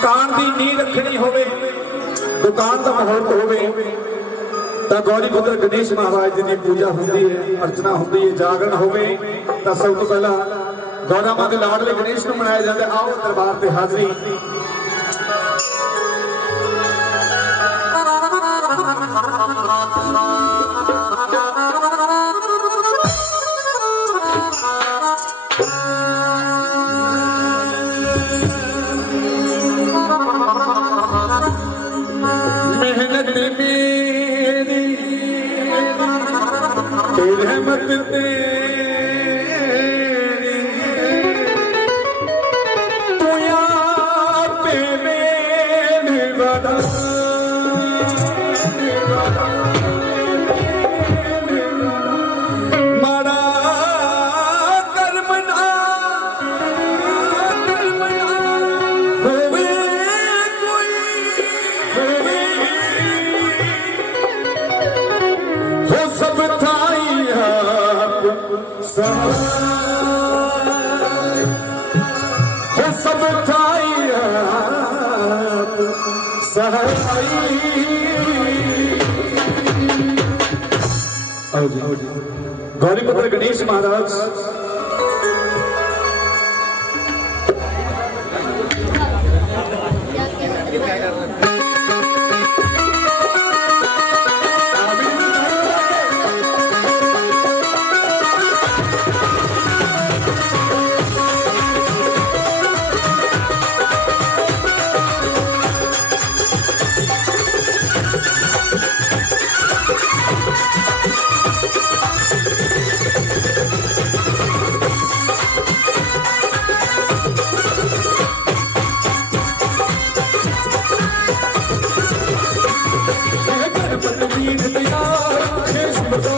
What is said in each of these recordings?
ਮਕਾਨ ਦੀ ਨੀਂਹ ਰੱਖਣੀ ਹੋਵੇ, ਦੁਕਾਨ ਦਾ ਮਾਹੌਲ ਹੋਵੇ, ਤਾਂ ਗੌਰੀ ਪੁੱਤਰ ਗਣੇਸ਼ ਮਹਾਰਾਜ ਜੀ ਦੀ ਪੂਜਾ ਹੁੰਦੀ ਹੈ, ਅਰਚਨਾ ਹੁੰਦੀ ਹੈ, ਜਾਗਰਣ ਹੋਵੇ, ਤਾਂ ਸਭ ਤੋਂ ਪਹਿਲਾਂ ਗੌਰਾ ਮਾਂ ਦੇ ਲਾਡਲੇ ਗਣੇਸ਼ ਨੂੰ ਮਨਾਇਆ ਜਾਂਦਾ ਆਓ ਦਰਬਾਰ ਤੇ ਹਾਜ਼ਰੀ। ਤੇ ਰਹਿਮਤ سب गौर प्र गणेश महाराज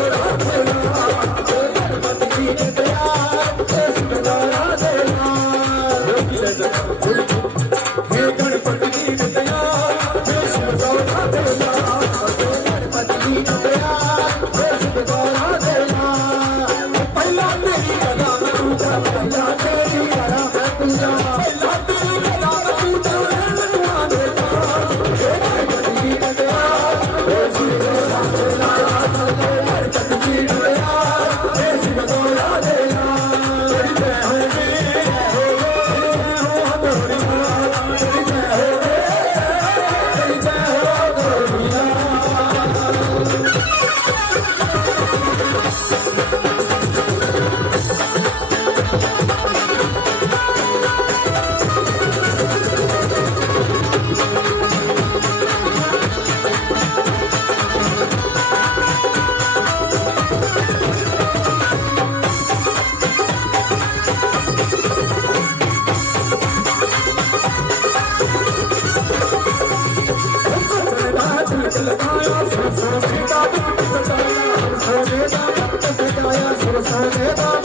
Oh, सरसों देता सजाया सरसों देता सजाया सरसों देता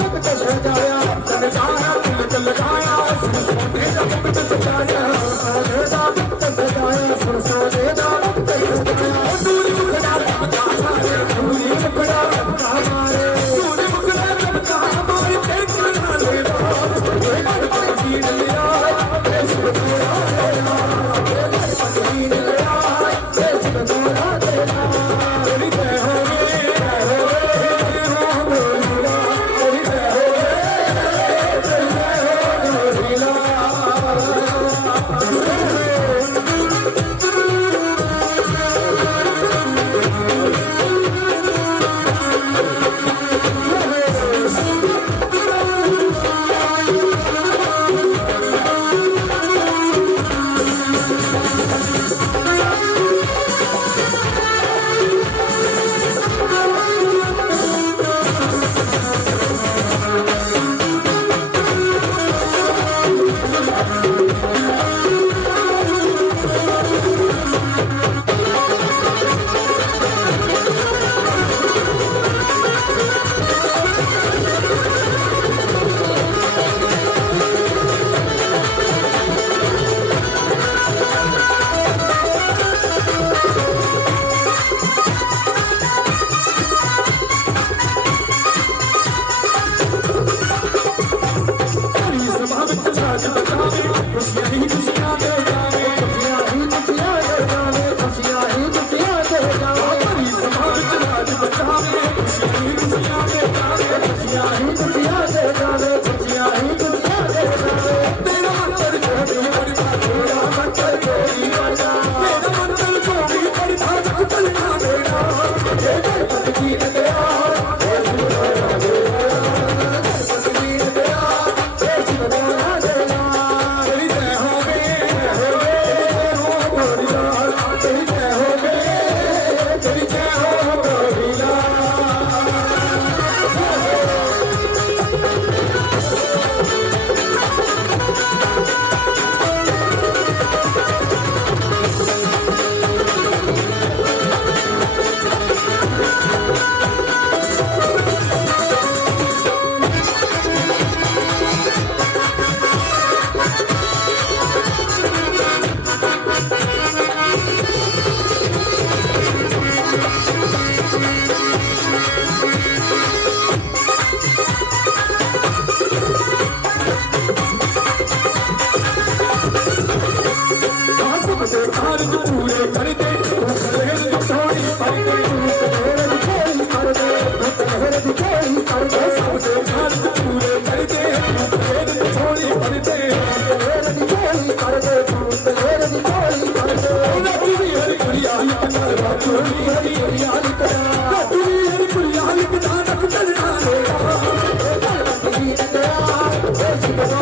ਤੇਰੀ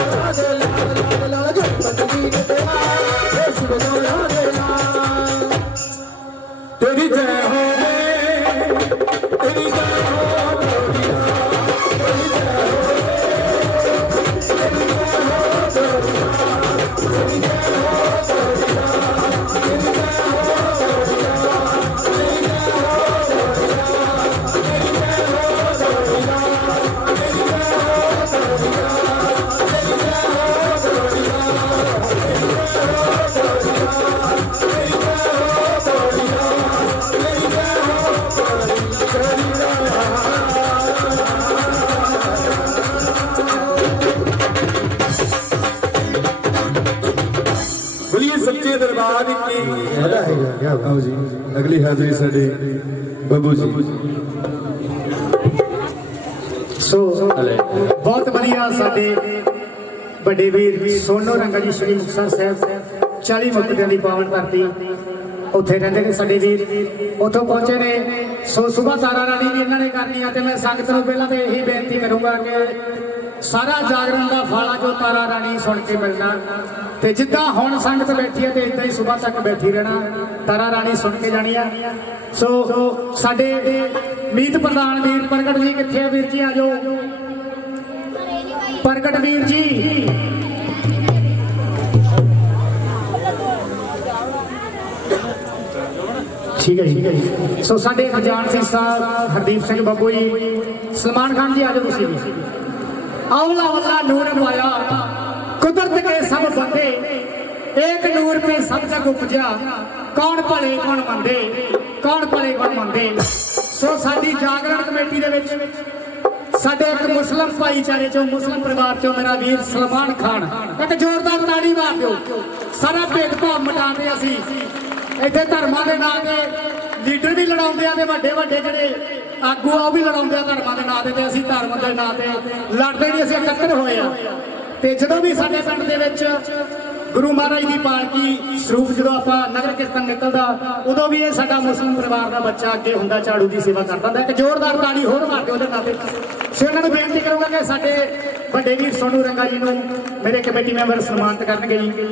ਆਓ ਜੀ ਅਗਲੀ ਹਾਜ਼ਰੀ ਸਾਡੇ ਬੱਬੂ ਜੀ। ਸੋ, ਬਹੁਤ ਵਧੀਆ ਸਾਡੇ ਵੱਡੇ ਵੀਰ ਸੋਨੋ ਰੰਗਾ ਜੀ, ਸ਼੍ਰੀ ਮੁਕਤਸਰ ਸਾਹਿਬ 40 ਮੁਕਤਿਆਂ ਦੀ ਪਾਵਨ ਧਰਤੀ। ਉੱਥੇ ਰਹਿੰਦੇ ਨੇ ਸਾਡੇ ਵੀਰ। ਉੱਥੋਂ ਪਹੁੰਚੇ ਨੇ। ਸੋ ਸੁਬਾ ਤਾਰਾ ਰਾਣੀ ਵੀ ਇਹਨਾਂ ਨੇ ਕਰਨੀ ਆ ਤੇ ਮੈਂ ਸੰਗਤ ਨੂੰ ਪਹਿਲਾਂ ਤੇ ਇਹੀ ਬੇਨਤੀ ਕਰੂੰਗਾ ਕਿ ਸਾਰਾ ਜਾਗਰਣ ਦਾ ਫਾਲਾ ਜੋ ਤਾਰਾ ਰਾਣੀ ਸੁਣ ਕੇ ਮਿਲਣਾ। ਤੇ ਜਿੱਦਾਂ ਹੁਣ ਸੰਗਤ ਬੈਠੀ ਹੈ ਤੇ ਇਦਾਂ ਹੀ ਸਵੇਰ ਤੱਕ ਬੈਠੀ ਰਹਿਣਾ। ਤਾਰਾ ਰਾਣੀ ਸੁਣ ਕੇ ਜਾਣੀ ਆ। ਸੋ ਸਾਡੇ ਮੀਤ ਪ੍ਰਧਾਨ ਵੀਰ ਪ੍ਰਗਟ ਜੀ ਕਿੱਥੇ ਆ ਵੀਰ ਜੀ? ਆ ਪ੍ਰਗਟ ਵੀਰ ਜੀ। ਠੀਕ ਹੈ ਜੀ। ਸੋ ਸਾਡੇ ਖਜਾਨ ਸਿੰਘ ਸਾਹਿਬ ਹਰਦੀਪ ਸਿੰਘ ਬੱਬੂ ਜੀ। ਸਲਮਾਨ ਖਾਨ ਜੀ, ਆ ਜਾਓ ਤੁਸੀਂ ਵੀ। ਆਵਲਾ ਵੱਲਾ ਨੂਰ ਪਾਇਆ। ਕੁਦਰਤ ਕੇ ਸਭ ਬੰਦੇ, ਏਕ ਨੂਰ ਪੇ ਸਭ ਜਗ ਉਪਜਿਆ। ਕੌਣ ਭਲੇ, ਕੌਣ ਮੰਦੇ, ਕੌਣ ਭਲੇ, ਕੌਣ ਮੰਦੇ। ਸੋ ਸਾਡੀ ਜਾਗਰਣ ਕਮੇਟੀ ਦੇ ਵਿੱਚ ਸਾਡੇ ਇੱਕ ਮੁਸਲਮ ਭਾਈਚਾਰੇ ਚੋਂ, ਮੁਸਲਮ ਪਰਿਵਾਰ ਚੋਂ ਮੇਰਾ ਵੀਰ ਸਲਮਾਨ ਖਾਨ। ਇੱਕ ਜ਼ੋਰਦਾਰ ਤਾੜੀ ਮਾਰ ਦਿਓ। ਸਾਰਾ ਭੇਦਭਾਵ ਮਿਟਾਉਂਦੇ ਅਸੀਂ। ਇੱਥੇ ਧਰਮਾਂ ਦੇ ਨਾਂ ਤੇ ਲੀਡਰ ਵੀ ਲੜਾਉਂਦੇ ਆ ਤੇ ਵੱਡੇ ਵੱਡੇ ਜਿਹੜੇ ਆਗੂ ਆ ਉਹ ਵੀ ਲੜਾਉਂਦੇ ਆ ਧਰਮਾਂ ਦੇ ਨਾਂ ਤੇ ਤੇ ਅਸੀਂ ਧਰਮ ਦੇ ਨਾਂ ਤੇ ਲੜਦੇ ਨਹੀਂ, ਅਸੀਂ ਇਕੱਤਰ ਹੋਏ ਆ। ਤੇ ਜਦੋਂ ਵੀ ਸਾਡੇ ਪਿੰਡ ਦੇ ਵਿੱਚ ਗੁਰੂ ਮਹਾਰਾਜ ਦੀ ਪਾਲਕੀ ਸਰੂਪ ਜਦੋਂ ਆਪਾਂ ਨਗਰ ਕੀਰਤਨ ਨਿਕਲਦਾ, ਉਦੋਂ ਵੀ ਇਹ ਸਾਡਾ ਮੁਸਲਿਮ ਪਰਿਵਾਰ ਦਾ ਬੱਚਾ ਅੱਗੇ ਹੁੰਦਾ, ਝਾੜੂ ਦੀ ਸੇਵਾ ਕਰਦਾ ਹੁੰਦਾ। ਇੱਕ ਜ਼ੋਰਦਾਰ ਤਾੜੀ ਹੋਰ ਮਾਰ ਦਿਓ ਉਹਦੇ ਨਾਂ ਤੇ ਸੋ ਇਹਨਾਂ ਨੂੰ ਬੇਨਤੀ ਕਰੂੰਗਾ ਕਿ ਸਾਡੇ ਵੱਡੇ ਵੀਰ ਸੋਨੂ ਰੰਗਾ ਜੀ ਨੂੰ ਮੇਰੇ ਕਮੇਟੀ ਮੈਂਬਰ ਸਨਮਾਨਿਤ ਕਰਨਗੇ ਜੀ।